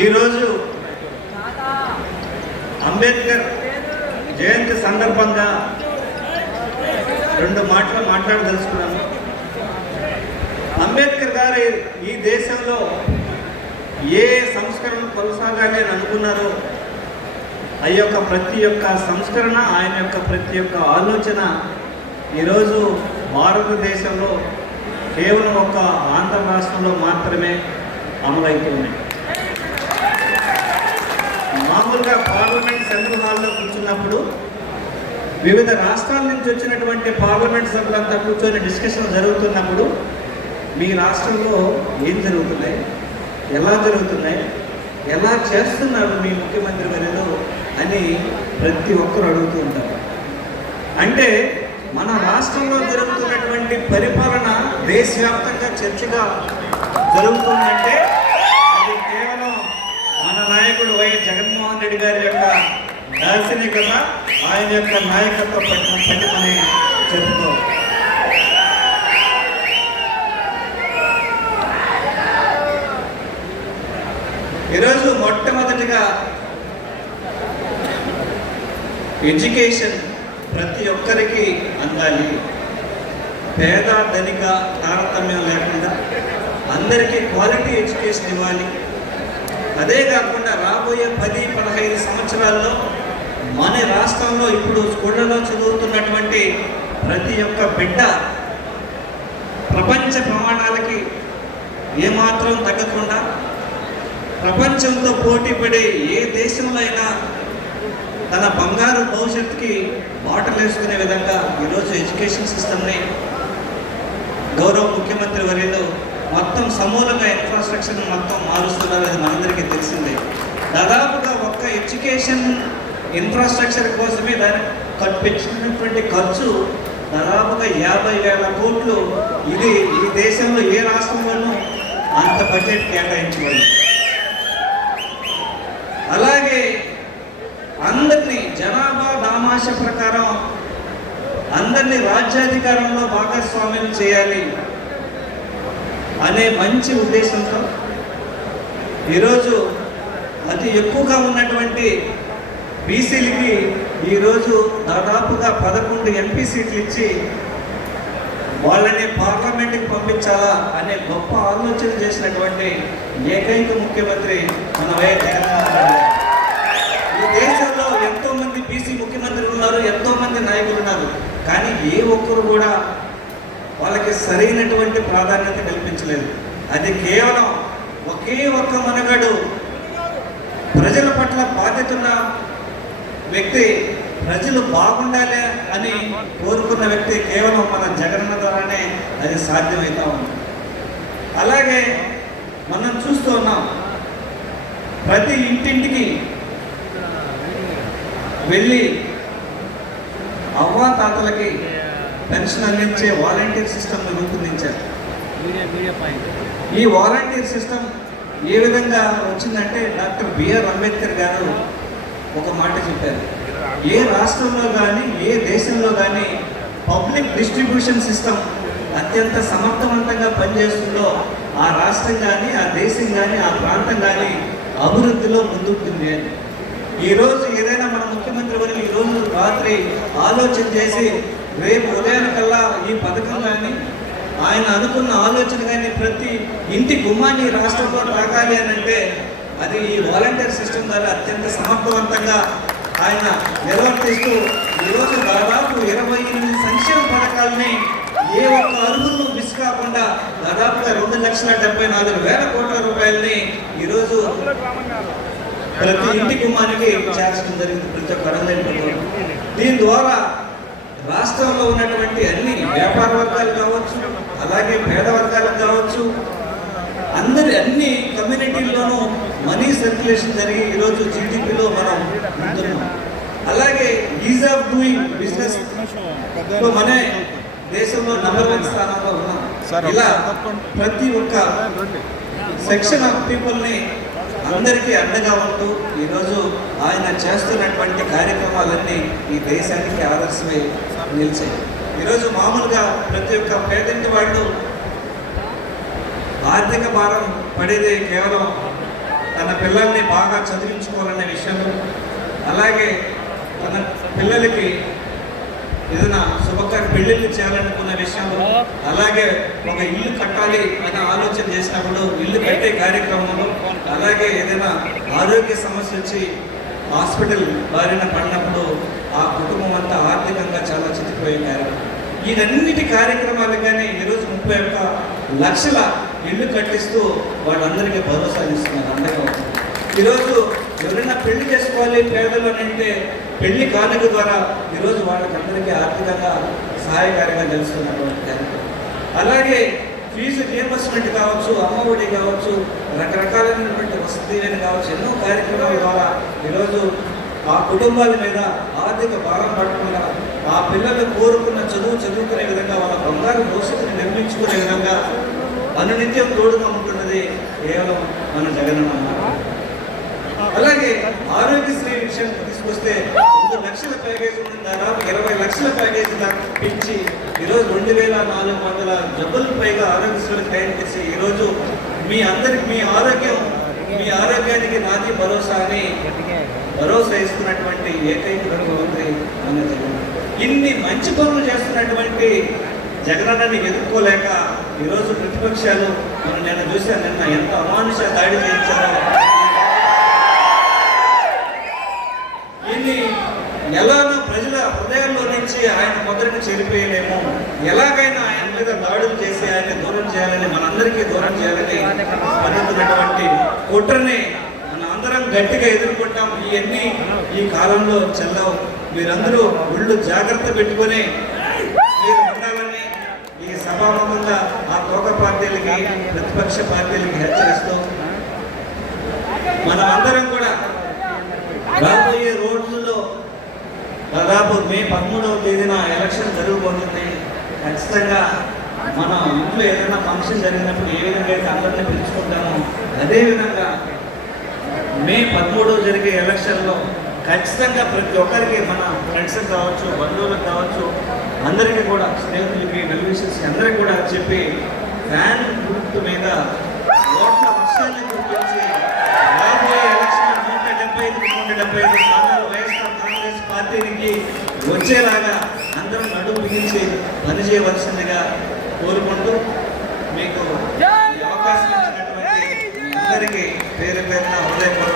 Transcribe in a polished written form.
ఈరోజు అంబేద్కర్ జయంతి సందర్భంగా రెండు మాటలు మాట్లాడదలుచుకున్నాను. అంబేద్కర్ గారు ఈ దేశంలో ఏ సంస్కరణ కొనసాగాలి అని అనుకున్నారో ఆ యొక్క ప్రతి ఒక్క సంస్కరణ, ఆయన యొక్క ప్రతి ఒక్క ఆలోచన ఈరోజు భారతదేశంలో కేవలం ఒక ఆంధ్ర రాష్ట్రంలో మాత్రమే అమలవుతున్నాయి. మామూలుగా పార్లమెంట్ సెంట్రల్ హాల్లో కూర్చున్నప్పుడు వివిధ రాష్ట్రాల నుంచి వచ్చినటువంటి పార్లమెంట్ సభ్యులంతా కూర్చొని డిస్కషన్ జరుగుతున్నప్పుడు మీ రాష్ట్రంలో ఏం జరుగుతున్నాయి, ఎలా జరుగుతున్నాయి, ఎలా చేస్తున్నారు మీ ముఖ్యమంత్రి వర్యులు అని ప్రతి ఒక్కరు అడుగుతూ ఉంటారు. అంటే మన రాష్ట్రంలో జరుగుతున్నటువంటి పరిపాలన దేశవ్యాప్తంగా చర్చగా జరుగుతుందంటే అది కేవలం మన నాయకుడు వైఎస్ జగన్మోహన్ రెడ్డి గారి యొక్క దార్శనికత, ఆయన యొక్క నాయకత్వ పట్టిమని చెప్పుకోవాలి. ఈరోజు మొట్టమొదటిగా ఎడ్యుకేషన్ ప్రతి ఒక్కరికి అందాలి, పేద ధనిక తారతమ్యం లేకుండా అందరికీ క్వాలిటీ ఎడ్యుకేషన్ ఇవ్వాలి. అదే కాకుండా రాబోయే 10-15 సంవత్సరాల్లో మన రాష్ట్రంలో ఇప్పుడు స్కూళ్ళలో చదువుతున్నటువంటి ప్రతి ఒక్క బిడ్డ ప్రపంచ ప్రమాణాలకి ఏమాత్రం తగ్గకుండా ప్రపంచంతో పోటీ పడే ఏ దేశంలో అయినా తన బంగారు భవిష్యత్తుకి బాటలు వేసుకునే విధంగా ఈరోజు ఎడ్యుకేషన్ సిస్టమ్ని గౌరవ ముఖ్యమంత్రి వర్యులు మొత్తం సమూలంగా ఇన్ఫ్రాస్ట్రక్చర్ మొత్తం మారుస్తున్నారు. అది మనందరికీ తెలిసిందే. దాదాపుగా ఒక్క ఎడ్యుకేషన్ ఇన్ఫ్రాస్ట్రక్చర్ కోసమే దాన్ని పెట్టినటువంటి ఖర్చు దాదాపుగా 50,000 కోట్లు. ఇది ఈ దేశంలో ఏ రాష్ట్రంలోనూ అంత బడ్జెట్ కేటాయించబడింది. అలాగే అందరినీ జనాభా దామాష ప్రకారం అందరినీ రాజ్యాధికారంలో భాగస్వామ్యం చేయాలి అనే మంచి ఉద్దేశంతో ఈరోజు అతి ఎక్కువగా ఉన్నటువంటి బీసీలకి ఈరోజు దాదాపుగా 11 ఎంపీ సీట్లు ఇచ్చి వాళ్ళని పార్లమెంట్కి పంపించాలా అనే గొప్ప ఆలోచన చేసినటువంటి ఏకైక ముఖ్యమంత్రి మన వైఎస్ జగన్మోహన్ రెడ్డి. ఈ దేశంలో ఎంతోమంది బీసీ ముఖ్యమంత్రులు ఉన్నారు, ఎంతోమంది నాయకులు ఉన్నారు, కానీ ఏ ఒక్కరు కూడా వాళ్ళకి సరైనటువంటి ప్రాధాన్యత కల్పించలేదు. అది కేవలం ఒకే ఒక్క మనగడు ప్రజల పట్ల బాధ్యత ఉన్న వ్యక్తి, ప్రజలు బాగుండాలి అని కోరుకున్న వ్యక్తి కేవలం మన జగనన్న ద్వారానే అది సాధ్యమవుతా ఉంది. అలాగే మనం చూస్తూ ఉన్నాం, ప్రతి ఇంటింటికి వెళ్ళి అవ్వాతాతలకి పెన్షన్ అందించే వాలంటీర్ సిస్టమ్ని రూపొందించారు. ఈ వాలంటీర్ సిస్టమ్ ఏ విధంగా వచ్చిందంటే డాక్టర్ బిఆర్ అంబేద్కర్ గారు ఒక మాట చెప్పారు. ఏ రాష్ట్రంలో కానీ ఏ దేశంలో కానీ పబ్లిక్ డిస్ట్రిబ్యూషన్ సిస్టమ్ అత్యంత సమర్థవంతంగా పనిచేస్తుందో ఆ రాష్ట్రం కానీ ఆ దేశం కానీ ఆ ప్రాంతం కానీ అభివృద్ధిలో ముందుంటుంది అని. ఈరోజు ఏదైనా మన ముఖ్యమంత్రి వారు ఈరోజు రాత్రి ఆలోచన చేసి రేపు ఉదయానికల్లా ఈ పథకం కానీ ఆయన అనుకున్న ఆలోచన కానీ ప్రతి ఇంటి గుమ్మాన్ని రాష్ట్రంలో రాగాలి అని అంటే అది ఈ వాలంటీర్ సిస్టమ్ ద్వారా అత్యంత సమర్థవంతంగా ఆయన నిర్వర్తిస్తూ ఈరోజు దాదాపు 28 సంక్షేమ పథకాలని ఏ ఒక్క అర్హులను మిస్ కాకుండా దాదాపుగా 2,74,000 కోట్ల రూపాయలని ఈరోజు ప్రతి ఇంటి గుమ్మానికి చేర్చడం జరిగింది, ప్రతి ఒక్క అర్హులైన. దీని ద్వారా రాష్ట్రంలో ఉన్నటువంటి అన్ని వ్యాపార వర్గాలు కావచ్చు, అలాగే పేద వర్గాలకు కావచ్చు, అన్ని కమ్యూనిటీల్లోనూ మనీ సర్క్యులేషన్ జరిగి ఈరోజు జీడిపిలో మనం ఉంటున్నాం. అలాగే ఈజ్ ఆఫ్ డూయింగ్ బిజినెస్ మన దేశంలో నంబర్ 1 స్థానంలో ఉన్నాం. ఇలా ప్రతి ఒక్క సెక్షన్ ఆఫ్ పీపుల్ని అందరికీ అండగా ఉంటూ ఈరోజు ఆయన చేస్తున్నటువంటి కార్యక్రమాలన్నీ ఈ దేశానికి ఆదర్శమై నిలిచాయి. ఈరోజు మామూలుగా ప్రతి ఒక్క పేదింటి వాళ్ళు ఆర్థిక భారం పడేది కేవలం తన పిల్లల్ని బాగా చదివించుకోవాలనే విషయంలో, అలాగే తన పిల్లలకి ఏదైనా శుభకార్య పెళ్లిళ్ళు చేయాలనుకున్న విషయంలో, అలాగే ఒక ఇల్లు కట్టాలి అనే ఆలోచన చేసినప్పుడు ఇల్లు కట్టే కార్యక్రమంలో, అలాగే ఏదైనా ఆరోగ్య సమస్య వచ్చి హాస్పిటల్ బారిన పడినప్పుడు ఆ కుటుంబం అంతా ఆర్థికంగా చాలా చితికిపోయే కార్యక్రమం. ఇదన్నిటి కార్యక్రమాలు కానీ ఈరోజు 31 లక్షల ఇల్లు కట్టిస్తూ వాళ్ళందరికీ భరోసా ఇస్తున్నారు. అండగా ఈరోజు ఎవరైనా పెళ్లి చేసుకోవాలి పేదలు అని అంటే పెళ్లి కానుక ద్వారా ఈరోజు వాళ్ళకందరికీ ఆర్థికంగా సహాయకారిగా తెలుస్తున్నటువంటి కార్యక్రమం. అలాగే ఫీజు రియంబర్స్మెంట్ కావచ్చు, అమ్మఒడి కావచ్చు, రకరకాలైనటువంటి వసతి కావచ్చు, ఎన్నో కార్యక్రమాల ద్వారా ఈరోజు ఆ కుటుంబాల మీద ఆర్థిక భారం పడకుండా ఆ పిల్లలు కోరుకున్న చదువుకునే విధంగా వాళ్ళ బంగారు భవిష్యత్తుని నిర్మించుకునే విధంగా అనునిత్యం తోడుగా ఉంటున్నది కేవలం మన జగనన్న. అలాగే ఆరోగ్యశ్రీ విషయం తీసుకొస్తే 2 లక్షల ప్యాకేజీ ఉంది, దాదాపు 20 లక్షల ప్యాకేజీ దాకా పెంచి ఈరోజు 2400 జబ్బులకు పైగా ఆరోగ్యశ్రీలు తయారు చేసి ఈరోజు మీ ఆరోగ్యానికి నాది భరోసా అని భరోసా ఇస్తున్నటువంటి ఏకైక ముఖ్యమంత్రి మన జగన్. ఇన్ని మంచి పనులు చేస్తున్నటువంటి జగనన్నని ఎదుర్కోలేక ఈరోజు ప్రతిపక్షాలు నేను చూశాను నిన్న ఎంత అమానుష దాడి చేయించారో. దీన్ని ఎలానో ప్రజల హృదయాల్లో నుంచి ఆయన మొదటిని చెరిపేయలేము, ఎలాగైనా ఆయన మీద దాడులు చేసి ఆయన దూరం చేయాలని, మనందరికీ దూరం చేయాలని పన్నుతున్నటువంటి కుట్రని మన అందరం గట్టిగా ఎదుర్కొంటాం. ఇవన్నీ ఈ కాలంలో చెల్లవు. మీరందరూ ఒళ్ళు జాగ్రత్త పెట్టుకొని మీరు ఉండాలని ఈ సభాముఖంగా ఆ తోక పార్టీలకి, ప్రతిపక్ష పార్టీలకి హెచ్చరిస్తూ మనం అందరం కూడా రాబోయే రోజుల్లో దాదాపు మే 13వ తేదీన ఎలక్షన్ జరగబోతుంది. ఖచ్చితంగా మన ఇంట్లో ఏదైనా ఫంక్షన్ జరిగినప్పుడు ఏ విధంగా అయితే అందరినీ పిలుచుకుంటామో అదేవిధంగా మే 13వ జరిగే ఎలక్షన్లో ఖచ్చితంగా ప్రతి ఒక్కరికి మన ఫ్రెండ్స్ కావచ్చు, బంధువులకు కావచ్చు, అందరికీ కూడా స్నేహితులకి, వెల్విషర్స్ అందరికీ కూడా చెప్పి ఫ్యాన్ గుర్తు మీద ఓట్ల వర్షాన్ని గుర్తించి రాబోయే ఎలక్షన్ 175 స్థానాలు వైఎస్ఆర్ కాంగ్రెస్ పార్టీకి వచ్చేలాగా అందరం నడుము బిగించి పనిచేయవలసిందిగా కోరుకుంటూ మీకు అవకాశం ఇచ్చినటువంటి అందరికీ పేరు పేరున హృదయపూర్వక